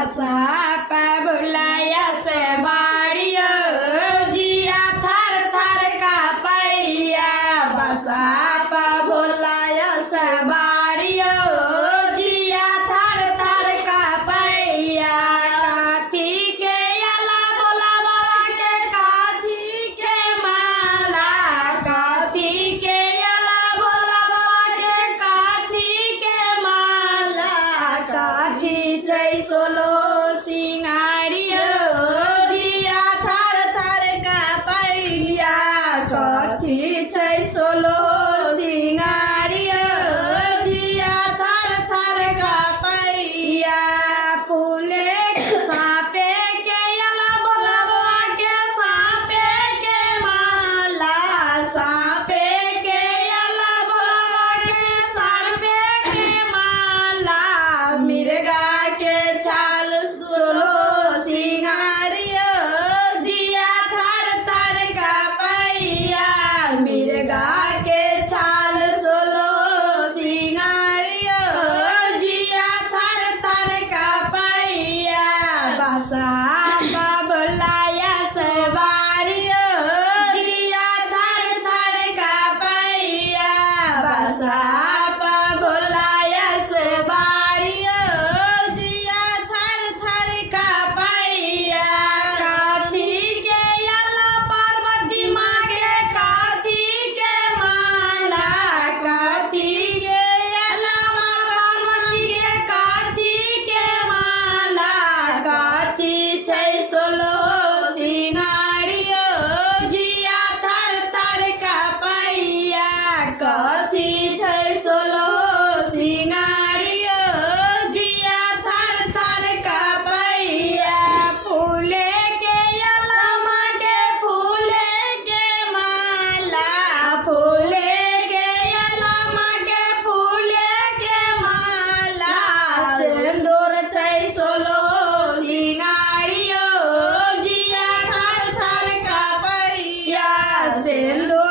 बसा पे बुलाया से बाड़ियो जिया थर थर का पैया बसा पे बुलाया से बाड़ियो जिया थर थर का पैया काठी के अला बोला बाबा के काठी के माला काठी के अला बोला बाबा के काठी के माला काठी चै सोलो सिंगारियो जिया थर थर का पैया काठी चै सोलो सिंगारियो जिया थर थर का पैया फूले सापे के अला बोला बाबा के सापे के माला सापे के अला बोला बाबा के सापे के माला मिर्गा के छाल सोलो सिंगारियो जिया थर थर का पैया मिर्गा के छाल सोलो सिंगारियो जिया थर थर का पैया बसा बुलाया से बाड़ियो जिया थर थर का पैया बसा बुलाया से बाड़ियो जिया थर थर का पैया काठी के अला पार्वती माँ के काठी के माला काठी के अला पार्वती के काठी के माला काठी छै सोलो सिंगारियो जिया थर थर का पैया काठी छै सोलो सिंगारियो जिया थर थर का पैया फूले के अला माँ के फूले के माला फूले के अला माँ के फूले के माला सिंदूर छै सोलो सिंगारियो जिया थर थर का पैया सिंदूर